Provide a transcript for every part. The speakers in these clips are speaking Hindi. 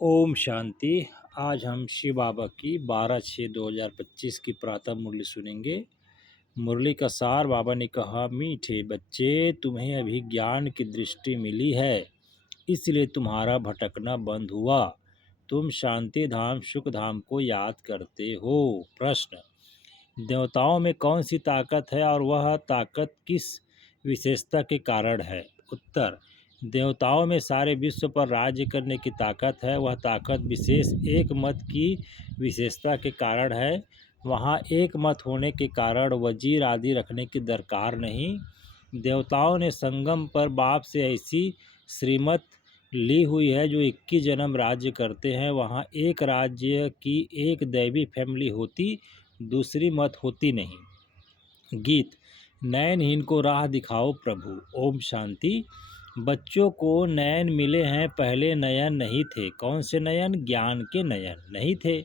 ओम शांति। आज हम शिव बाबा की 12/6/2025 की प्रातः मुरली सुनेंगे। मुरली का सार बाबा ने कहा, मीठे बच्चे, तुम्हें अभी ज्ञान की दृष्टि मिली है, इसलिए तुम्हारा भटकना बंद हुआ। तुम शांति धाम सुख धाम को याद करते हो। प्रश्न: देवताओं में कौन सी ताकत है और वह ताकत किस विशेषता के कारण है? उत्तर: देवताओं में सारे विश्व पर राज्य करने की ताकत है। वह ताकत विशेष एक मत की विशेषता के कारण है। वहाँ एक मत होने के कारण वजीर आदि रखने की दरकार नहीं। देवताओं ने संगम पर बाप से ऐसी श्रीमत ली हुई है जो 21 जन्म राज्य करते हैं। वहाँ एक राज्य की एक दैवी फैमिली होती, दूसरी मत होती नहीं। गीत: नयनहीन को राह दिखाओ प्रभु। ओम शांति। बच्चों को नयन मिले हैं, पहले नयन नहीं थे। कौन से नयन? ज्ञान के नयन नहीं थे,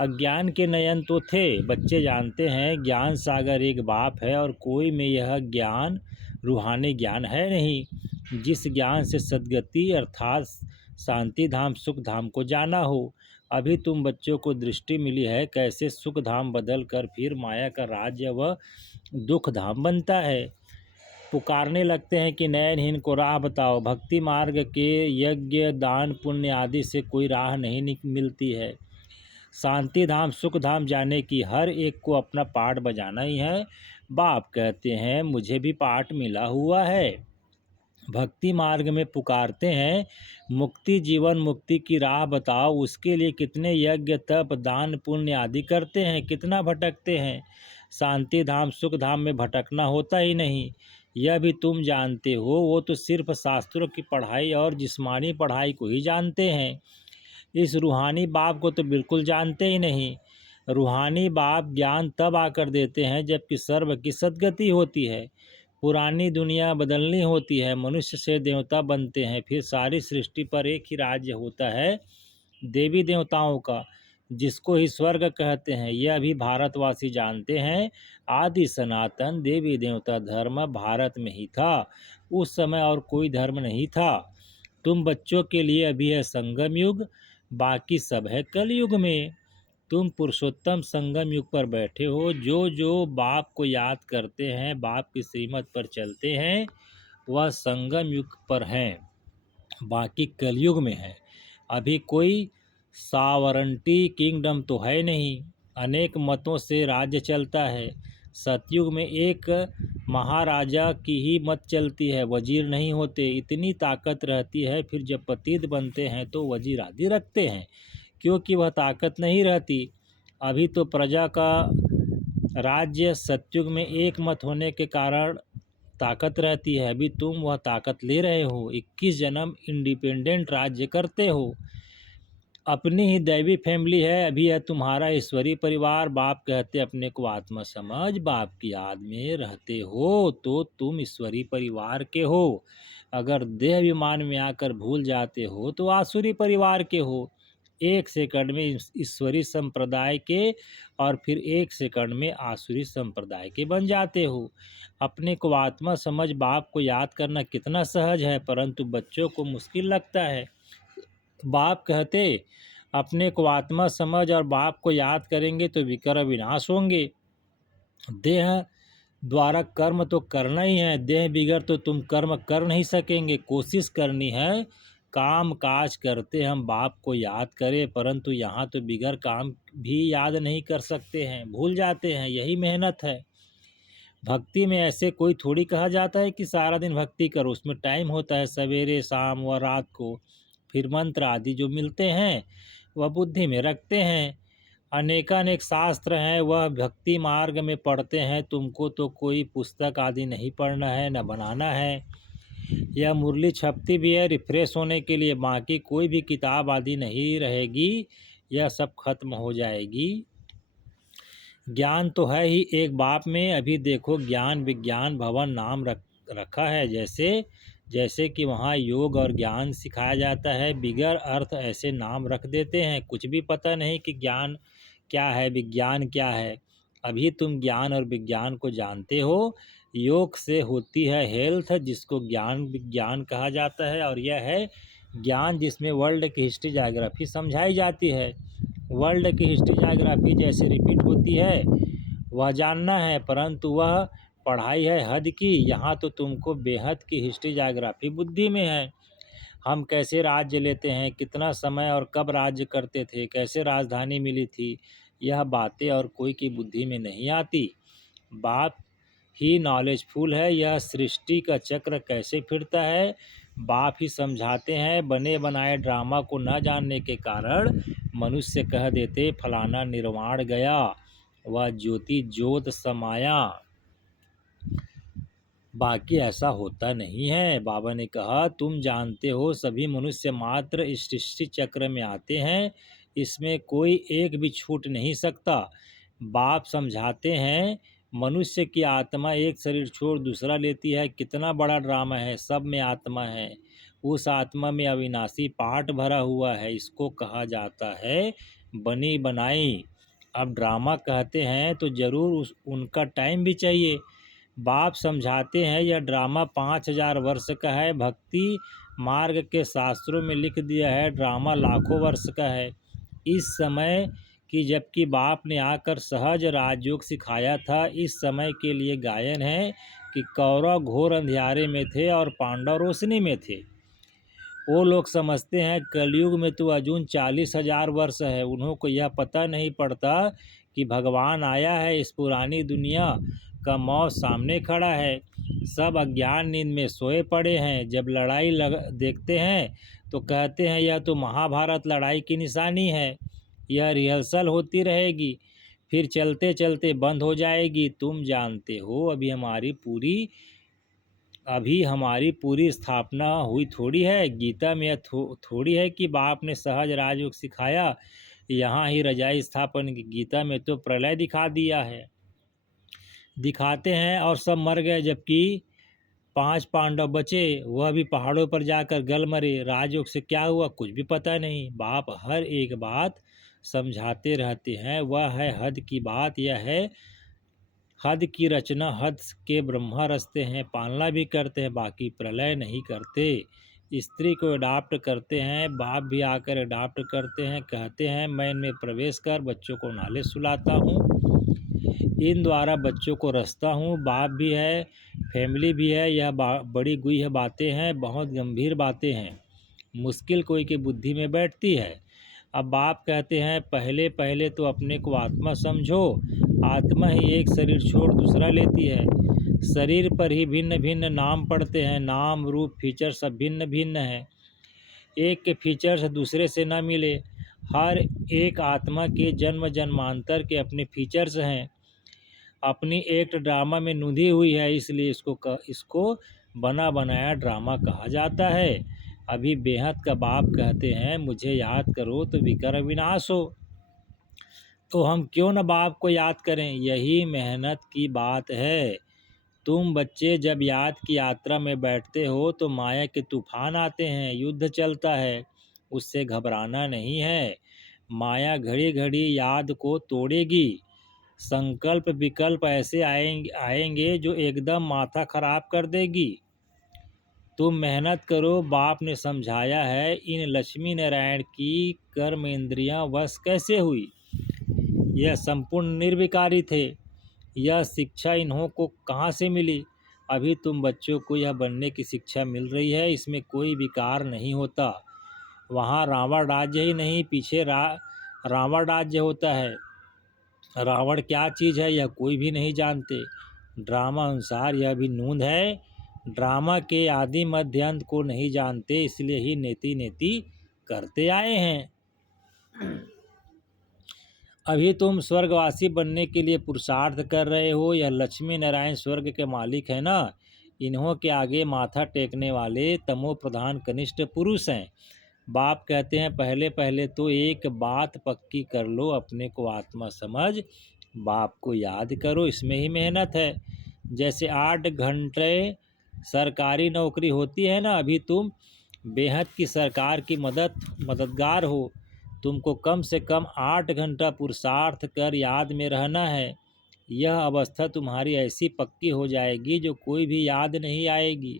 अज्ञान के नयन तो थे। बच्चे जानते हैं ज्ञान सागर एक बाप है और कोई में यह ज्ञान रूहानी ज्ञान है नहीं। जिस ज्ञान से सद्गति अर्थात शांति धाम सुख धाम को जाना हो। अभी तुम बच्चों को दृष्टि मिली है कैसे सुख धाम बदल कर फिर माया का राज्य व दुख धाम बनता है। पुकारने लगते हैं कि नयनहीन को राह बताओ। भक्ति मार्ग के यज्ञ दान पुण्य आदि से कोई राह नहीं मिलती है। शांति धाम सुख धाम जाने की हर एक को अपना पाठ बजाना ही है। बाप कहते हैं मुझे भी पाठ मिला हुआ है। भक्ति मार्ग में पुकारते हैं मुक्ति जीवन मुक्ति की राह बताओ। उसके लिए कितने यज्ञ तप दान पुण्य आदि करते हैं, कितना भटकते हैं। शांति धाम सुख धाम में भटकना होता ही नहीं, यह भी तुम जानते हो। वो तो सिर्फ शास्त्रों की पढ़ाई और जिस्मानी पढ़ाई को ही जानते हैं, इस रूहानी बाप को तो बिल्कुल जानते ही नहीं। रूहानी बाप ज्ञान तब आकर देते हैं जबकि सर्व की सद्गति होती है। पुरानी दुनिया बदलनी होती है, मनुष्य से देवता बनते हैं, फिर सारी सृष्टि पर एक ही राज्य होता है देवी देवताओं का, जिसको ही स्वर्ग कहते हैं। यह भी भारतवासी जानते हैं। आदि सनातन देवी देवता धर्म भारत में ही था, उस समय और कोई धर्म नहीं था। तुम बच्चों के लिए अभी है संगम युग, बाकी सब है कलयुग में। तुम पुरुषोत्तम संगम युग पर बैठे हो। जो जो बाप को याद करते हैं, बाप की श्रीमत पर चलते हैं, वह संगम युग पर हैं, बाकी कलयुग में है। अभी कोई सावरंटी किंगडम तो है नहीं, अनेक मतों से राज्य चलता है। सतयुग में एक महाराजा की ही मत चलती है, वजीर नहीं होते। इतनी ताकत रहती है, फिर जब पतित बनते हैं तो वजीर आदि रखते हैं, क्योंकि वह ताकत नहीं रहती। अभी तो प्रजा का राज्य सतयुग में एक मत होने के कारण ताकत रहती है। अभी तुम वह ताकत ले रहे हो, 21 जन्म इंडिपेंडेंट राज्य करते हो। अपनी ही दैवी फैमिली है, अभी है तुम्हारा ईश्वरीय परिवार। बाप कहते अपने को आत्मा समझ, बाप की याद में रहते हो तो तुम ईश्वरीय परिवार के हो। अगर देह विमान में आकर भूल जाते हो तो आसुरी परिवार के हो। एक सेकंड में ईश्वरीय संप्रदाय के और फिर एक सेकंड में आसुरी संप्रदाय के बन जाते हो। अपने को आत्मा समझ बाप को याद करना कितना सहज है, परंतु बच्चों को मुश्किल लगता है। बाप कहते अपने को आत्मा समझ और बाप को याद करेंगे तो विकार विनाश होंगे। देह द्वारा कर्म तो करना ही है, देह बिगड़ तो तुम कर्म कर नहीं सकेंगे। कोशिश करनी है काम काज करते हम बाप को याद करें, परंतु यहाँ तो बिगड़ काम भी याद नहीं कर सकते हैं, भूल जाते हैं। यही मेहनत है। भक्ति में ऐसे कोई थोड़ी कहा जाता है कि सारा दिन भक्ति करो, उसमें टाइम होता है, सवेरे शाम व रात को। फिर मंत्र आदि जो मिलते हैं वह बुद्धि में रखते हैं। अनेकानेक शास्त्र हैं, वह भक्ति मार्ग में पढ़ते हैं। तुमको तो कोई पुस्तक आदि नहीं पढ़ना है, न बनाना है। यह मुरली छपती भी है रिफ्रेश होने के लिए, बाकी कोई भी किताब आदि नहीं रहेगी, यह सब खत्म हो जाएगी। ज्ञान तो है ही एक बाप में। अभी देखो ज्ञान विज्ञान भवन नाम रखा है, जैसे कि वहाँ योग और ज्ञान सिखाया जाता है। बिगर अर्थ ऐसे नाम रख देते हैं, कुछ भी पता नहीं कि ज्ञान क्या है विज्ञान क्या है। अभी तुम ज्ञान और विज्ञान को जानते हो। योग से होती है हेल्थ, जिसको ज्ञान विज्ञान कहा जाता है, और यह है ज्ञान जिसमें वर्ल्ड की हिस्ट्री ज्योग्राफी समझाई जाती है। वर्ल्ड की हिस्ट्री ज्योग्राफी जैसे रिपीट होती है वह जानना है, परंतु वह पढ़ाई है हद की। यहाँ तो तुमको बेहद की हिस्ट्री ज्योग्राफी बुद्धि में है। हम कैसे राज्य लेते हैं, कितना समय और कब राज्य करते थे, कैसे राजधानी मिली थी, यह बातें और कोई की बुद्धि में नहीं आती। बाप ही नॉलेजफुल है। यह सृष्टि का चक्र कैसे फिरता है बाप ही समझाते हैं। बने बनाए ड्रामा को न जानने के कारण मनुष्य कह देते फलाना निर्वाण गया, वह ज्योति ज्योत समाया। बाकी ऐसा होता नहीं है। बाबा ने कहा तुम जानते हो सभी मनुष्य मात्र इस सृष्टि चक्र में आते हैं, इसमें कोई एक भी छूट नहीं सकता। बाप समझाते हैं मनुष्य की आत्मा एक शरीर छोड़ दूसरा लेती है, कितना बड़ा ड्रामा है, सब में आत्मा है। उस आत्मा में अविनाशी पाठ भरा हुआ है, इसको कहा जाता है बनी बनाई। अब ड्रामा कहते हैं तो जरूर उनका टाइम भी चाहिए। बाप समझाते हैं यह ड्रामा 5000 वर्ष का है। भक्ति मार्ग के शास्त्रों में लिख दिया है ड्रामा लाखों वर्ष का है। इस समय की जबकि बाप ने आकर सहज राजयोग सिखाया था, इस समय के लिए गायन है कि कौरव घोर अंधियारे में थे और पांडव रोशनी में थे। वो लोग समझते हैं कलयुग में तो अर्जुन 40,000 वर्ष है, उन्हों को यह पता नहीं पड़ता कि भगवान आया है। इस पुरानी दुनिया का मौत सामने खड़ा है, सब अज्ञान नींद में सोए पड़े हैं। जब लड़ाई देखते हैं तो कहते हैं यह तो महाभारत लड़ाई की निशानी है, यह रिहर्सल होती रहेगी, फिर चलते चलते बंद हो जाएगी। तुम जानते हो अभी हमारी पूरी स्थापना हुई थोड़ी है। गीता में यह थोड़ी है कि बाप ने सहज राजयोग सिखाया, यहाँ ही रजाई स्थापन की। गीता में तो प्रलय दिखाते हैं और सब मर गए, जबकि 5 पांडव बचे, वह भी पहाड़ों पर जाकर गल मरे। राजयोग से क्या हुआ कुछ भी पता नहीं। बाप हर एक बात समझाते रहते हैं, वह है हद की बात। यह है हद की रचना, हद के ब्रह्मा रचते हैं, पालना भी करते हैं, बाकी प्रलय नहीं करते। स्त्री को अडॉप्ट करते हैं, बाप भी आकर अडॉप्ट करते हैं, कहते हैं मैं इनमें प्रवेश कर बच्चों को नॉलेज सुलाता हूँ, इन द्वारा बच्चों को रचता हूँ। बाप भी है, फैमिली भी है। यह बड़ी गुह्य बातें हैं, बहुत गंभीर बातें हैं, मुश्किल कोई की बुद्धि में बैठती है। अब बाप कहते हैं पहले पहले तो अपने को आत्मा समझो। आत्मा ही एक शरीर छोड़ दूसरा लेती है। शरीर पर ही भिन्न भिन्न नाम पड़ते हैं, नाम रूप फीचर सब भिन्न भिन्न है। एक के फीचर्स दूसरे से न मिले। हर एक आत्मा के जन्म जन्मांतर के अपने फीचर्स हैं, अपनी एक ड्रामा में नूंधी हुई है, इसलिए इसको बना बनाया ड्रामा कहा जाता है। अभी बेहद का बाप कहते हैं मुझे याद करो तो विकर विनाश हो। तो हम क्यों न बाप को याद करें, यही मेहनत की बात है। तुम बच्चे जब याद की यात्रा में बैठते हो तो माया के तूफान आते हैं, युद्ध चलता है, उससे घबराना नहीं है। माया घड़ी घड़ी याद को तोड़ेगी। संकल्प विकल्प ऐसे आएंगे जो एकदम माथा खराब कर देगी। तुम मेहनत करो, बाप ने समझाया है इन लक्ष्मी नारायण की कर्म इंद्रियां वश कैसे हुई। यह संपूर्ण निर्विकारी थे। यह शिक्षा इन्हों को कहाँ से मिली। अभी तुम बच्चों को यह बनने की शिक्षा मिल रही है, इसमें कोई विकार नहीं होता। वहाँ रावण राज्य ही नहीं, पीछे रावण राज्य होता है। रावण क्या चीज़ है यह कोई भी नहीं जानते। ड्रामा अनुसार यह भी नूंद है। ड्रामा के आदि मध्य अंत को नहीं जानते, इसलिए ही नेति नेति करते आए हैं। अभी तुम स्वर्गवासी बनने के लिए पुरुषार्थ कर रहे हो। यह लक्ष्मी नारायण स्वर्ग के मालिक है ना, इन्हों के आगे माथा टेकने वाले तमो प्रधान कनिष्ठ पुरुष हैं। बाप कहते हैं पहले पहले तो एक बात पक्की कर लो, अपने को आत्मा समझ, बाप को याद करो, इसमें ही मेहनत है। जैसे 8 घंटे सरकारी नौकरी होती है ना, अभी तुम बेहद की सरकार की मददगार हो। तुमको कम से कम 8 घंटा पुरुषार्थ कर याद में रहना है। यह अवस्था तुम्हारी ऐसी पक्की हो जाएगी जो कोई भी याद नहीं आएगी।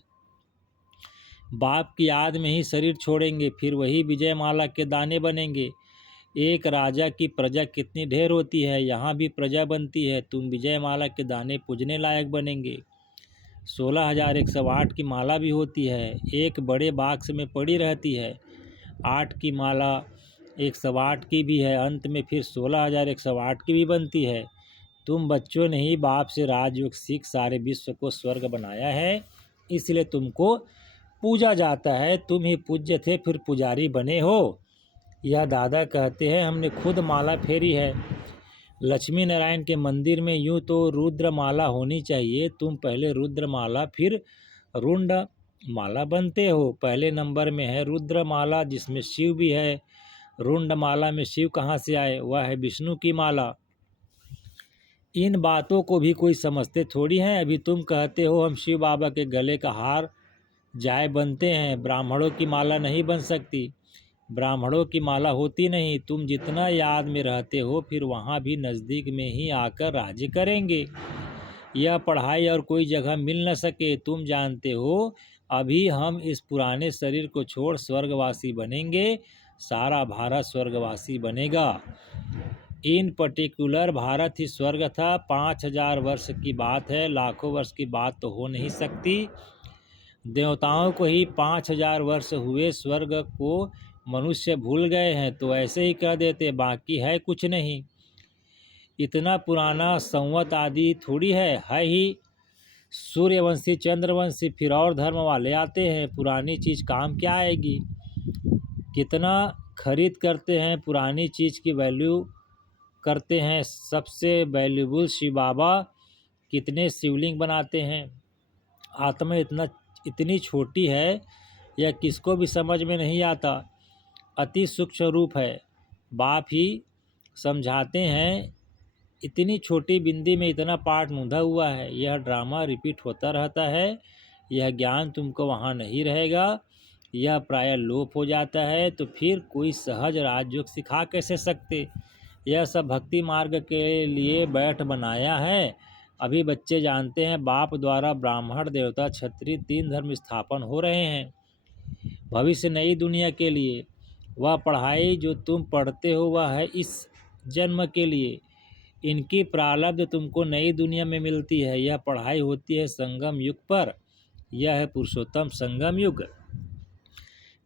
बाप की याद में ही शरीर छोड़ेंगे, फिर वही विजयमाला के दाने बनेंगे। एक राजा की प्रजा कितनी ढेर होती है, यहाँ भी प्रजा बनती है। तुम विजयमाला के दाने पूजने लायक बनेंगे। 16,108 की माला भी होती है, एक बड़े बाक्स में पड़ी रहती है। 8 की माला 108 की भी है, अंत में फिर 16,108 की भी बनती है। तुम बच्चों ने ही बाप से राजयोग सीख सारे विश्व को स्वर्ग बनाया है, इसलिए तुमको पूजा जाता है। तुम ही पूज्य थे, फिर पुजारी बने हो। यह दादा कहते हैं, हमने खुद माला फेरी है। लक्ष्मी नारायण के मंदिर में यूँ तो रुद्र माला होनी चाहिए। तुम पहले रुद्र माला फिर रुंड माला बनते हो। पहले नंबर में है रुद्र माला, जिसमें शिव भी है। रुंड माला में शिव कहाँ से आए? वह है विष्णु की माला। इन बातों को भी कोई समझते थोड़ी हैं। अभी तुम कहते हो हम शिव बाबा के गले का हार जाए बनते हैं, ब्राह्मणों की माला नहीं बन सकती। ब्राह्मणों की माला होती नहीं। तुम जितना याद में रहते हो, फिर वहाँ भी नज़दीक में ही आकर राज्य करेंगे। यह पढ़ाई और कोई जगह मिल न सके। तुम जानते हो, अभी हम इस पुराने शरीर को छोड़ स्वर्गवासी बनेंगे। सारा भारत स्वर्गवासी बनेगा। इन पर्टिकुलर भारत ही स्वर्ग था। 5,000 वर्ष की बात है, लाखों वर्ष की बात तो हो नहीं सकती। देवताओं को ही 5,000 वर्ष हुए, स्वर्ग को मनुष्य भूल गए हैं तो ऐसे ही कह देते, बाकी है कुछ नहीं। इतना पुराना संवत आदि थोड़ी है ही। सूर्यवंशी, चंद्रवंशी, फिर और धर्म वाले आते हैं। पुरानी चीज़ काम क्या आएगी? कितना खरीद करते हैं, पुरानी चीज़ की वैल्यू करते हैं। सबसे वैल्यूबल शिव बाबा कितने शिवलिंग बनाते हैं। आत्मा इतनी छोटी है, यह किसको भी समझ में नहीं आता। अति सूक्ष्म रूप है। बाप ही समझाते हैं, इतनी छोटी बिंदी में इतना पाठ मुंधा हुआ है। यह ड्रामा रिपीट होता रहता है। यह ज्ञान तुमको वहाँ नहीं रहेगा, यह प्राय लोप हो जाता है। तो फिर कोई सहज राजयोग सिखा कैसे सकते? यह सब भक्ति मार्ग के लिए बैठ बनाया है। अभी बच्चे जानते हैं, बाप द्वारा ब्राह्मण, देवता, क्षत्रिय 3 धर्म स्थापन हो रहे हैं भविष्य नई दुनिया के लिए। वह पढ़ाई जो तुम पढ़ते हो वह है इस जन्म के लिए। इनकी प्रारब्ध तुमको नई दुनिया में मिलती है। यह पढ़ाई होती है संगम युग पर। यह है पुरुषोत्तम संगम युग।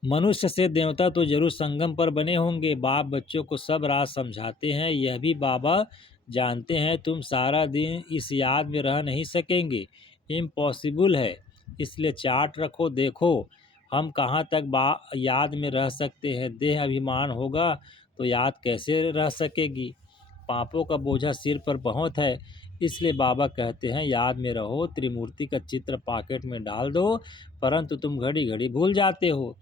मनुष्य से देवता तो जरूर संगम पर बने होंगे। बाप बच्चों को सब राज समझाते हैं। यह भी बाबा जानते हैं, तुम सारा दिन इस याद में रह नहीं सकेंगे, इम्पॉसिबल है। इसलिए चार्ट रखो, देखो हम कहाँ तक याद में रह सकते हैं। देह अभिमान होगा तो याद कैसे रह सकेगी? पापों का बोझा सिर पर बहुत है, इसलिए बाबा कहते हैं याद में रहो। त्रिमूर्ति का चित्र पॉकेट में डाल दो, परंतु तुम घड़ी घड़ी भूल जाते हो।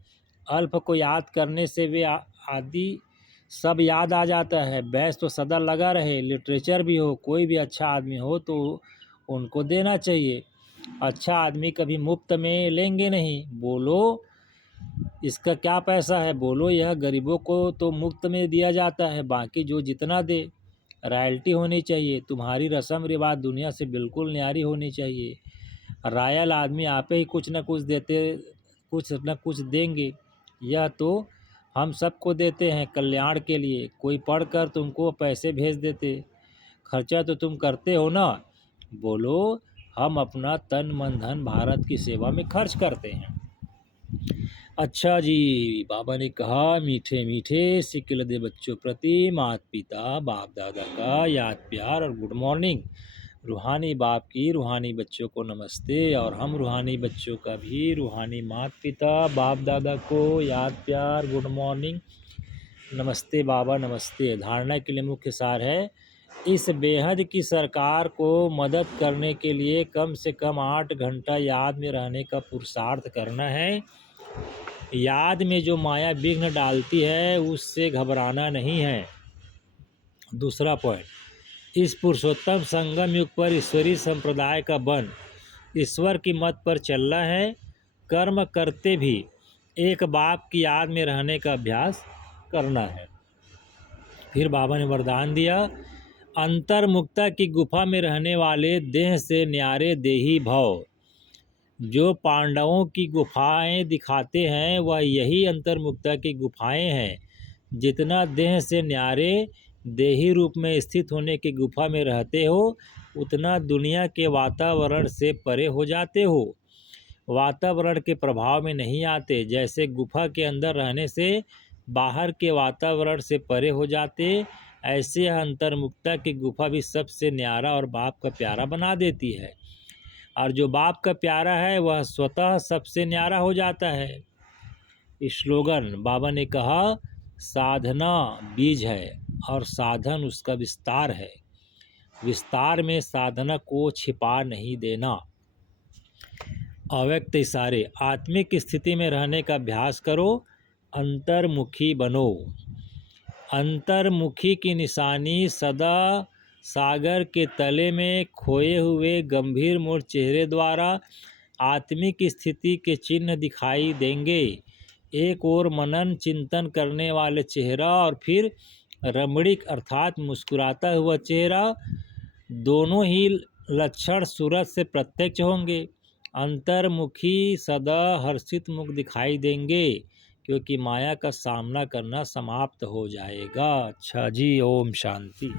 अल्प को याद करने से वे आदि सब याद आ जाता है। बैस तो सदा लगा रहे। लिटरेचर भी हो, कोई भी अच्छा आदमी हो तो उनको देना चाहिए। अच्छा आदमी कभी मुफ्त में लेंगे नहीं। बोलो इसका क्या पैसा है? बोलो यह गरीबों को तो मुफ्त में दिया जाता है, बाकी जो जितना दे। रॉयल्टी होनी चाहिए। तुम्हारी रस्म रिवाज दुनिया से बिल्कुल न्यारी होनी चाहिए। रॉयल आदमी आपे ही कुछ न कुछ देते, कुछ न कुछ देंगे। यह तो हम सबको देते हैं कल्याण के लिए। कोई पढ़कर तुमको पैसे भेज देते, खर्चा तो तुम करते हो ना। बोलो हम अपना तन मन धन भारत की सेवा में खर्च करते हैं। अच्छा जी, बाबा ने कहा, मीठे मीठे सिक्के दे बच्चों प्रति माता पिता बाप दादा का याद प्यार और गुड मॉर्निंग। रूहानी बाप की रूहानी बच्चों को नमस्ते, और हम रूहानी बच्चों का भी रूहानी माता पिता बाप दादा को याद प्यार गुड मॉर्निंग। नमस्ते बाबा, नमस्ते। धारणा के लिए मुख्य सार है, इस बेहद की सरकार को मदद करने के लिए कम से कम 8 घंटा याद में रहने का पुरुषार्थ करना है। याद में जो माया विघ्न डालती है उससे घबराना नहीं है। दूसरा पॉइंट, इस पुरुषोत्तम संगम युग पर ईश्वरीय संप्रदाय का बन ईश्वर की मत पर चलना है। कर्म करते भी एक बाप की याद में रहने का अभ्यास करना है। फिर बाबा ने वरदान दिया, अंतर्मुक्ता की गुफा में रहने वाले देह से न्यारे देही भव। जो पांडवों की गुफाएं दिखाते हैं वह यही अंतर्मुक्ता की गुफाएं हैं। जितना देह से न्यारे देही रूप में स्थित होने की गुफा में रहते हो उतना दुनिया के वातावरण से परे हो जाते हो, वातावरण के प्रभाव में नहीं आते। जैसे गुफा के अंदर रहने से बाहर के वातावरण से परे हो जाते, ऐसे अंतर्मुक्ता की गुफा भी सबसे न्यारा और बाप का प्यारा बना देती है। और जो बाप का प्यारा है वह स्वतः सबसे न्यारा हो जाता है। स्लोगन बाबा ने कहा, साधना बीज है और साधन उसका विस्तार है। विस्तार में साधना को छिपा नहीं देना। अव्यक्त इशारे, आत्मिक स्थिति में रहने का अभ्यास करो, अंतर्मुखी बनो। अंतर्मुखी की निशानी सदा सागर के तले में खोए हुए गंभीर मूल चेहरे द्वारा आत्मिक स्थिति के चिन्ह दिखाई देंगे। एक ओर मनन चिंतन करने वाले चेहरा और फिर रमणीक अर्थात मुस्कुराता हुआ चेहरा, दोनों ही लक्षण सूरत से प्रत्यक्ष होंगे। अंतर्मुखी सदा हर्षित मुख दिखाई देंगे क्योंकि माया का सामना करना समाप्त हो जाएगा। अच्छा जी, ओम शांति।